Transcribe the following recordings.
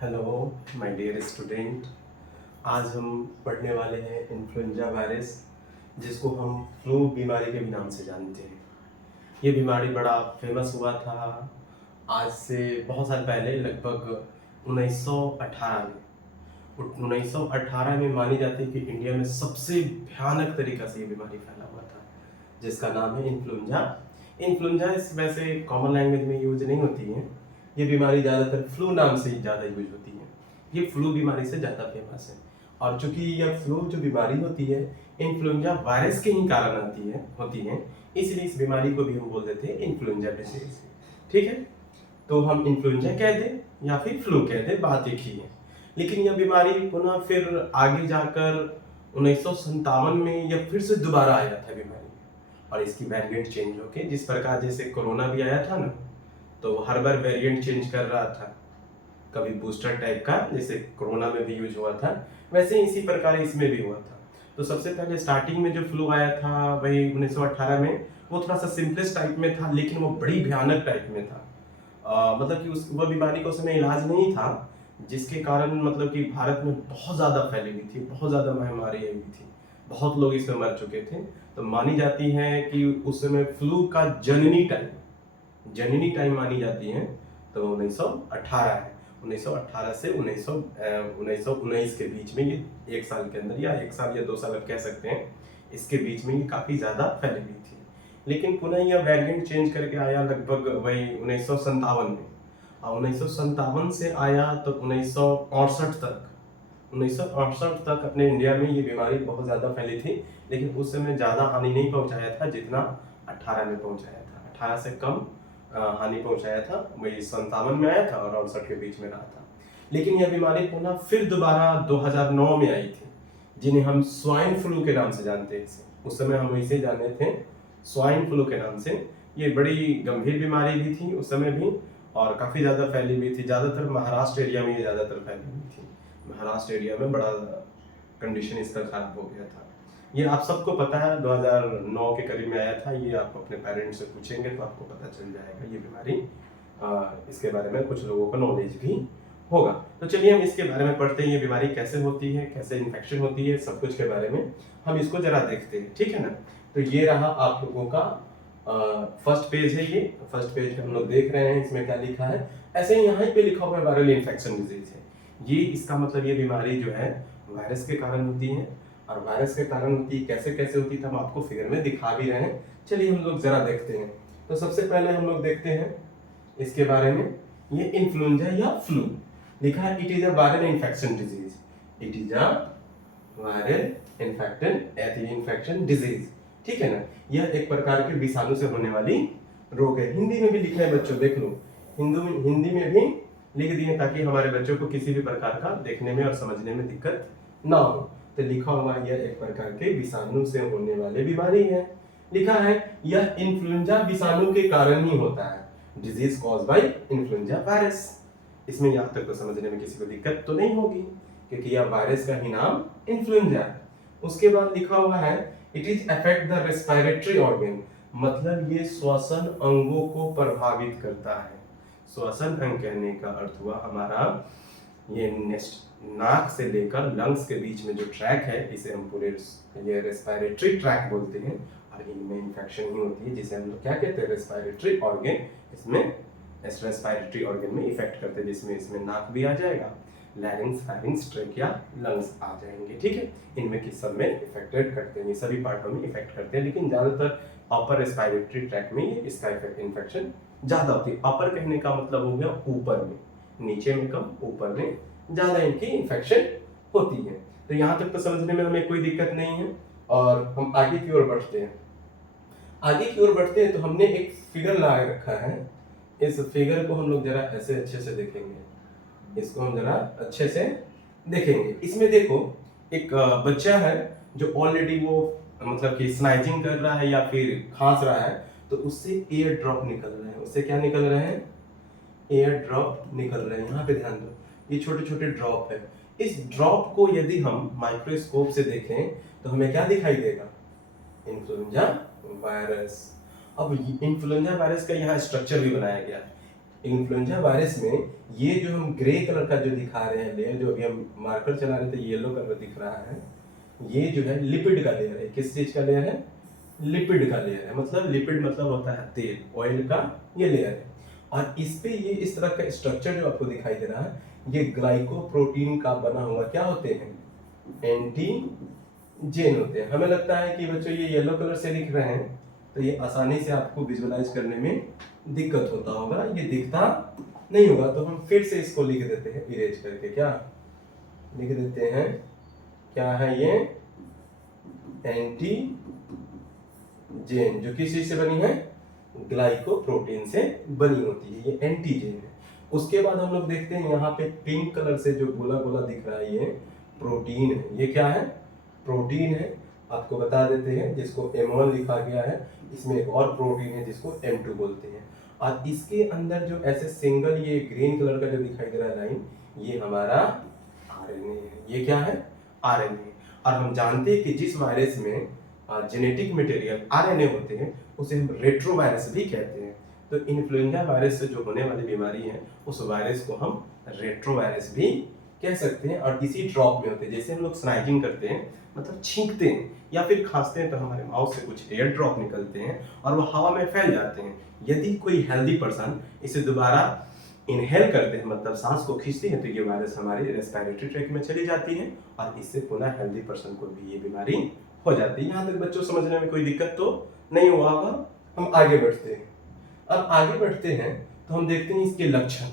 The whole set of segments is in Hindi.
Hello my dear student. आज हम पढ़ने वाले हैं इन्फ्लुएंजा वायरस, जिसको हम फ्लू बीमारी के भी नाम से जानते हैं। ये बीमारी बड़ा फेमस हुआ था आज से बहुत साल पहले, लगभग 1918 में। 1918 में मानी जाती है कि इंडिया में सबसे भयानक तरीका से ये बीमारी फैला हुआ था, जिसका नाम है इन्फ्लुएंजा। इन्फ्लुएंजा इस वैसे कॉमन लैंग्वेज में यूज नहीं होती है। ये बीमारी ज़्यादातर फ्लू नाम से ज़्यादा यूज होती है। ये फ्लू बीमारी से ज़्यादा फेमस है। और चूंकि यह फ्लू जो बीमारी होती है इन्फ्लुएंजा वायरस के ही कारण होती है, इसलिए इस बीमारी को भी हम बोल देते हैं इन्फ्लुएंजा डिजीज। ठीक है, तो हम इन्फ्लुएंजा कह दें या फिर फ्लू कह दें, बात एक ही है। लेकिन यह बीमारी पुनः फिर आगे जाकर 1957 में यह फिर से दोबारा आया था बीमारी, और इसकी वेरिएंट चेंज होके, जिस प्रकार जैसे कोरोना भी आया था ना, तो हर बार वेरिएंट चेंज कर रहा था। कभी बूस्टर टाइप का, जैसे कोरोना में भी यूज हुआ था, वैसे इसी प्रकार इसमें भी हुआ था। तो सबसे पहले स्टार्टिंग में जो फ्लू आया था वही 1918 में, वो थोड़ा सा सिंपलेस्ट टाइप में था, लेकिन वो बड़ी भयानक टाइप में था। मतलब कि उस वह बीमारी का उस समय इलाज नहीं था, जिसके कारण मतलब कि भारत में बहुत ज़्यादा फैली हुई थी, बहुत ज़्यादा महामारी आई हुई थी, बहुत लोग इसमें मर चुके थे। तो मानी जाती है कि उस समय फ्लू का जननी टाइम मानी जाती है तो 1918 है। 1918 से 1919 के बीच में, ये एक साल के अंदर, या एक साल या 2 साल आप कह सकते हैं, इसके बीच में ये काफ़ी ज़्यादा फैली हुई थी। लेकिन पुनः यह वेरिएंट चेंज करके आया लगभग वही 1957 में, और 1957 से आया तो 1968 तक अपने इंडिया में ये बीमारी बहुत ज़्यादा फैली थी। लेकिन उस समय ज़्यादा हानि नहीं पहुंचाया था जितना 18 में पहुंचाया था। 18 से कम हानि पहुंचाया था, वही 57 में आया था और 68 के बीच में रहा था। लेकिन यह बीमारी पुनः फिर दोबारा 2009 में आई थी, जिन्हें हम स्वाइन फ्लू के नाम से जानते हैं। उस समय हम इसे जाने थे स्वाइन फ्लू के नाम से। ये बड़ी गंभीर बीमारी भी थी उस समय भी, और काफ़ी ज़्यादा फैली हुई थी। ज़्यादातर महाराष्ट्र एरिया में ये ज़्यादातर फैली हुई थी। महाराष्ट्र एरिया में बड़ा कंडीशन इसका खराब हो गया था। ये आप सबको पता है, 2009 के करीब में आया था। ये आप अपने पेरेंट्स से पूछेंगे तो आपको पता चल जाएगा ये बीमारी। इसके बारे में कुछ लोगों को नॉलेज भी होगा। तो चलिए हम इसके बारे में पढ़ते हैं, ये बीमारी कैसे होती है, कैसे इन्फेक्शन होती है, सब कुछ के बारे में हम इसको जरा देखते हैं। ठीक है ना। तो ये रहा आप लोगों का फर्स्ट पेज है। ये फर्स्ट पेज पे हम लोग देख रहे हैं, इसमें क्या लिखा है। ऐसे ही यहाँ पे लिखा हुआ है वायरल इन्फेक्शन डिजीज है। ये इसका मतलब ये बीमारी जो है वायरस के कारण होती है। और वायरस के कारण होती है, कैसे कैसे होती है हम आपको फिगर में दिखा भी रहे हैं। चलिए हम लोग जरा देखते हैं। तो सबसे पहले हम लोग देखते हैं इसके बारे में। ये इन्फ्लुएंजा या फ्लू लिखा है, it is a viral infection disease. It is a viral infection disease. ठीक है ना। यह एक प्रकार के विषाणु से होने वाली रोग है। हिंदी में भी लिखा है बच्चों, देख लो, हिंदी में भी लिख दिए ताकि हमारे बच्चों को किसी भी प्रकार का देखने में और समझने में दिक्कत ना हो। तो लिखा हुआ यह एक प्रकार के विषाणु से होने वाली बीमारी है। लिखा है यह इन्फ्लुएंजा विषाणु के कारण ही होता है। Disease cause by influenza virus. इसमें यहाँ तक तो समझने में किसी को दिक्कत तो नहीं होगी, क्योंकि यह वायरस का ही नाम इन्फ्लुएंजा है। उसके बाद लिखा हुआ है it is affect the respiratory organ, मतलब ये श्वसन अंगों को प्रभावित करता है। श्वसन अंग कहने का अर्थ हुआ हमारा ये नाक से लेकर लंग्स के बीच में जो ट्रैक है, इसे हम पूरे ये रेस्पिरेटरी ट्रैक बोलते हैं। और इनमें इन्फेक्शन ही होती है, जिसे हम लोग क्या कहते हैं, रेस्पिरेटरी ऑर्गन। इसमें रेस्पिरेटरी ऑर्गन में इफेक्ट करते हैं, जिसमें इसमें नाक भी आ जाएगा, लैरिंग्स, फेरिंग्स, ट्रेकिया, लंग्स आ जाएंगे। ठीक है, इनमें किस सब में इफेक्टेड करते हैं, ये सभी पार्टों में इफेक्ट करते हैं। लेकिन ज्यादातर अपर रेस्पिरेटरी ट्रैक में ये इसका इन्फेक्शन ज्यादा होती है। अपर कहने का मतलब हो गया ऊपर में, नीचे में कम, ऊपर में ज्यादा इनकी इन्फेक्शन होती है। तो यहाँ तक तो समझने में हमें कोई दिक्कत नहीं है। और हम आगे की ओर बढ़ते हैं। तो हमने एक फिगर ला रखा है। इस फिगर को हम लोग जरा ऐसे अच्छे से देखेंगे। इसको हम जरा अच्छे से देखेंगे। इसमें देखो, एक बच्चा है जो ऑलरेडी वो मतलब कि स्नाइजिंग कर रहा है या फिर खांस रहा है, तो उससे एयर ड्रॉप निकल रहे हैं। उससे क्या निकल रहे हैं? एयर ड्रॉप निकल रहे हैं। यहाँ पे ध्यान दो, ये छोटे छोटे ड्रॉप है। इस ड्रॉप को यदि हम माइक्रोस्कोप से देखें तो हमें क्या दिखाई देगा? Influenza virus. अब इन्फ्लुएंजा वायरस का यहाँ स्ट्रक्चर भी बनाया गया है। इन्फ्लुएंजा वायरस में ये जो हम ग्रे कलर का जो दिखा रहे हैं लेयर, जो अभी हम मार्कर चला रहे थे येलो कलर दिख रहा है, ये जो है लिपिड का लेयर है। किस चीज का लेयर है? लिपिड का लेयर है। मतलब लिपिड मतलब होता है तेल, ऑयल का ये लेयर है। और इस पे ये इस तरह का स्ट्रक्चर जो आपको दिखाई दे रहा है, ये ग्लाइकोप्रोटीन का बना हुआ क्या होते हैं? एंटीजेन होते हैं। हमें लगता है कि बच्चों ये येलो कलर से लिख रहे हैं तो ये आसानी से आपको विजुअलाइज करने में दिक्कत होता होगा, ये दिखता नहीं होगा। तो हम फिर से इसको लिख देते हैं इरेज करके। क्या लिख देते हैं? क्या है ये? एंटीजेन, जो किस चीज से बनी है? ग्लाइकोप्रोटीन से बनी होती है, ये एंटीजेन है। उसके बाद हम लोग देखते हैं यहाँ पे पिंक कलर से जो गोला गोला दिख रहा है, ये प्रोटीन है। ये क्या है? प्रोटीन है। आपको बता देते हैं, जिसको M1 लिखा गया है, इसमें एक और प्रोटीन है जिसको M2 बोलते हैं। और इसके अंदर जो ऐसे सिंगल ये ग्रीन कलर का जो दिखाई दे रहा है लाइन, ये हमारा आरएनए है। ये क्या है? आरएनए। और हम जानते हैं कि जिस वायरस में जेनेटिक मटेरियल आरएनए होते हैं उसे हम रेट्रोवायरस भी कहते हैं। तो इन्फ्लुएंजा वायरस से जो होने वाली बीमारी है, उस वायरस को हम रेट्रोवायरस भी कह सकते हैं। और इसी ड्रॉप में होते हैं। जैसे हम लोग स्नाइजिंग करते हैं, मतलब छींकते हैं या फिर खांसते हैं, तो हमारे माउथ से कुछ एयर ड्रॉप निकलते हैं और वो हवा में फैल जाते हैं। यदि कोई हेल्दी पर्सन इसे दोबारा इनहेल करते हैं, मतलब सांस को खींचते हैं, तो ये वायरस हमारे रेस्पिरेटरी ट्रैक में चली जाती है और इससे पुनः हेल्दी पर्सन को भी ये बीमारी हो जाती है। यहाँ तक बच्चों समझने में कोई दिक्कत तो नहीं हुआ होगा। हम आगे बढ़ते हैं। अब आगे बढ़ते हैं तो हम देखते हैं इसके लक्षण।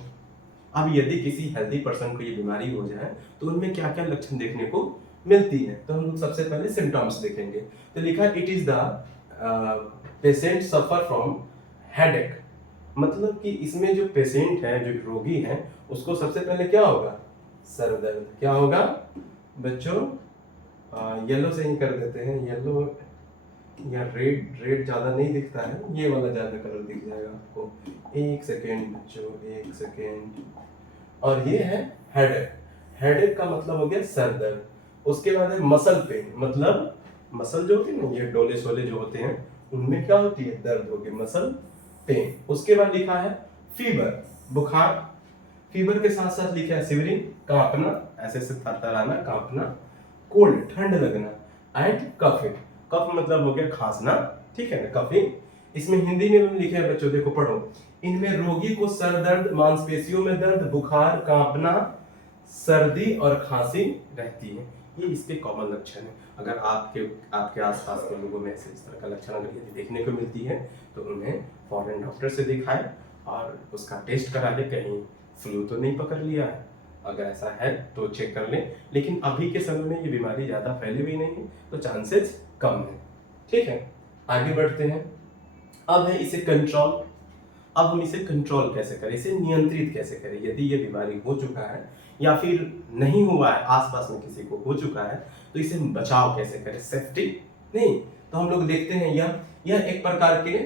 अब यदि किसी हेल्दी पर्सन को ये बीमारी हो जाए तो उनमें क्या क्या लक्षण देखने को मिलती है, तो हम लोग सबसे पहले सिम्टम्स देखेंगे। तो लिखा it is the patient suffer from headache. मतलब कि इसमें जो पेशेंट है, जो रोगी है, उसको सबसे पहले क्या होगा? सर दर्द। क्या होगा बच्चों? येलो से ही कर देते हैं। येलो या रेड, रेड ज्यादा नहीं दिखता है, ये वाला ज्यादा कलर दिख जाएगा आपको। एक सेकेंड बच्चों, एक सेकेंड। और ये है हेडेक। हेडेक का मतलब हो गया सर दर्द। उसके बाद है मसल पेन। मतलब मसल जो होती है ना, ये डोले शोले जो होते हैं, उनमें क्या होती है? दर्द होगी, मसल पेन। उसके बाद लिखा है फीवर, बुखार। फीवर के साथ साथ लिखा है शिवरिंग, कांपना, ऐसे से थरथराना, कांपना। कोल्ड, ठंड लगना। And coughing. कफ मतलब हो गया खांसना, ठीक है ना, कफिंग। इसमें हिंदी में भी लिखे हैं बच्चों, देखो पढ़ो। इनमें रोगी को सर दर्द, मांसपेशियों में दर्द, बुखार, कांपना, सर्दी और खांसी रहती है। ये इसके कॉमन लक्षण है। अगर आपके आसपास के लोगों में से इस तरह का लक्षण अगर यदि देखने को मिलती है तो उन्हें फॉरेन डॉक्टर से दिखाएं और उसका टेस्ट करा ले, कहीं फ्लू तो नहीं पकड़ लिया है। अगर ऐसा है तो चेक कर लें। लेकिन अभी के समय में ये बीमारी ज़्यादा फैली हुई नहीं है, तो चांसेस कम है। ठीक है, आगे बढ़ते हैं। अब है इसे कंट्रोल। अब हम इसे कंट्रोल कैसे करें, इसे नियंत्रित कैसे करें? यदि ये बीमारी हो चुका है या फिर नहीं हुआ है, आसपास में किसी को हो चुका है, तो इसे बचाव कैसे करें? सेफ्टी नहीं, तो हम लोग देखते हैं यह एक प्रकार के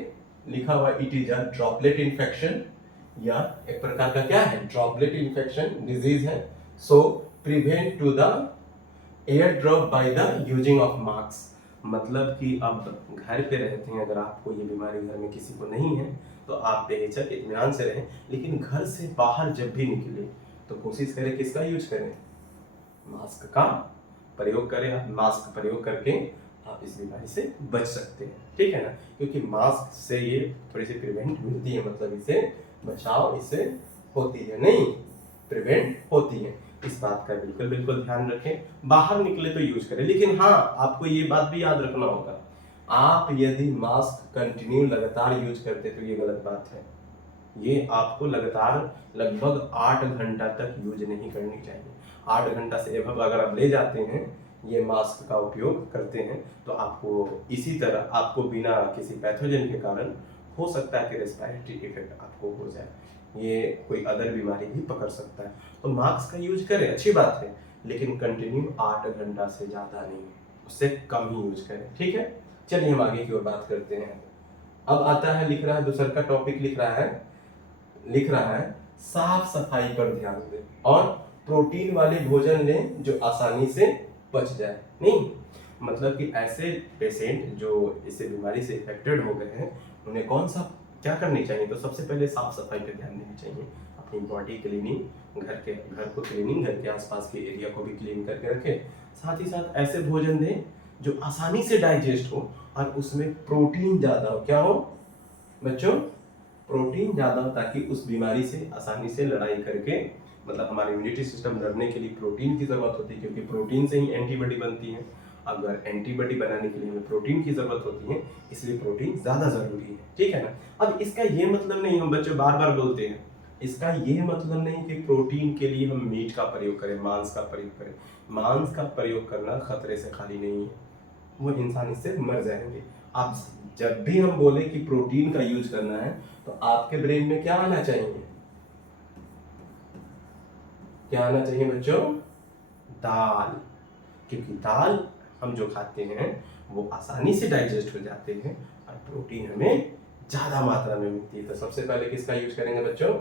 लिखा हुआ it is a droplet infection, या एक प्रकार का क्या है? ड्रॉपलेट इन्फेक्शन डिजीज है। So prevent to the air drop by the using of mask. मतलब कि अब घर पे रहते हैं, अगर आपको ये बीमारी घर में किसी को नहीं है तो आप बेहिचक इत्मीनान से रहें। लेकिन घर से बाहर जब भी निकले तो कोशिश करें किसका यूज करें? मास्क का प्रयोग करें। आप मास्क प्रयोग करके आप इस बीमारी से बच सकते हैं, ठीक है ना। क्योंकि मास्क से ये थोड़ी सी प्रिवेंट मिलती है, मतलब इसे बचाव इससे होती है, नहीं प्रिवेंट होती है। इस बात का बिल्कुल बिल्कुल ध्यान रखें। बाहर निकले तो यूज करें। लेकिन हाँ, आपको ये बात भी याद रखना होगा, आप यदि मास्क कंटिन्यू लगातार यूज करते तो ये गलत बात है। ये आपको लगातार लगभग 8 घंटा तक यूज नहीं करनी चाहिए। 8 घंटा से एबव अगर आप ले जाते हैं, ये मास्क का उपयोग करते हैं, तो आपको इसी तरह आपको बिना किसी पैथोजन के कारण हो सकता है कि रेस्पिरेटरी इफेक्ट आपको हो जाए, ये कोई अदर बीमारी भी पकड़ सकता है। तो मास्क का यूज करें, अच्छी बात है, लेकिन कंटिन्यू 8 घंटा से ज़्यादा नहीं, उससे कम ही यूज करें, ठीक है। चलिए हम आगे की ओर बात करते हैं। अब आता है, लिख रहा है दूसरा का टॉपिक, लिख रहा है साफ सफाई पर ध्यान दें और प्रोटीन वाले भोजन लें जो आसानी से पच जाए। नहीं, मतलब कि ऐसे पेशेंट जो इस बीमारी से इफेक्टेड हो गए हैं, उन्हें कौन सा क्या करनी चाहिए? तो सबसे पहले साफ सफाई पे ध्यान देनी चाहिए। अपनी बॉडी क्लीनिंग, घर को क्लीनिंग, घर के आसपास के एरिया को भी क्लीन करके रखें। साथ ही साथ ऐसे भोजन दें जो आसानी से डाइजेस्ट हो और उसमें प्रोटीन ज़्यादा हो। क्या हो बच्चों? प्रोटीन ज़्यादा हो, ताकि उस बीमारी से आसानी से लड़ाई करके, मतलब हमारे इम्यूनिटी सिस्टम लड़ने के लिए प्रोटीन की ज़रूरत होती है, क्योंकि प्रोटीन से ही एंटीबॉडी बनती है। अगर एंटीबॉडी बनाने के लिए हमें प्रोटीन की ज़रूरत होती है, इसलिए प्रोटीन ज़्यादा ज़रूरी है। ठीक है ना? अब इसका ये मतलब नहीं, हम बच्चों बार बार बोलते हैं, इसका ये मतलब नहीं कि प्रोटीन के लिए हम मीट का प्रयोग करें, मांस का प्रयोग करें। मांस का प्रयोग करना खतरे से खाली नहीं है, वो इंसान इससे मर जाएंगे। आप जब भी हम बोले कि प्रोटीन का यूज करना है, तो आपके ब्रेन में क्या आना चाहिए? क्या आना चाहिए बच्चों? दाल। क्योंकि दाल हम जो खाते हैं वो आसानी से डाइजेस्ट हो जाते हैं और प्रोटीन हमें ज़्यादा मात्रा में मिलती है। तो सबसे पहले किसका यूज करेंगे बच्चों?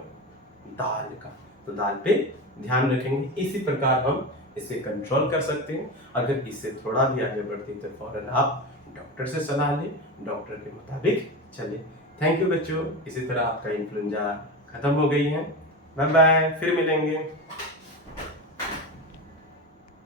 दाल का। तो दाल पे ध्यान रखेंगे। इसी प्रकार हम इसे कंट्रोल कर सकते हैं। अगर इससे थोड़ा भी आगे बढ़ते हैं तो फौरन आप डॉक्टर से सलाह लें, डॉक्टर के मुताबिक चलें। थैंक यू बच्चों। इसी तरह आपका इन्फ्लुएंजा खत्म हो गई है। बाय बाय, फिर मिलेंगे।